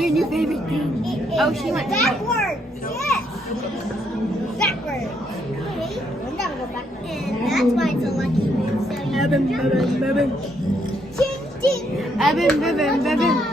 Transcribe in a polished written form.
your new favorite thing? Oh, she went backwards. Yes. Backwards. Okay. We're gonna go back. And that's why it's a lucky move. So you Evan, Evan, Evan. Ching, ching. Evan, Evan, Evan.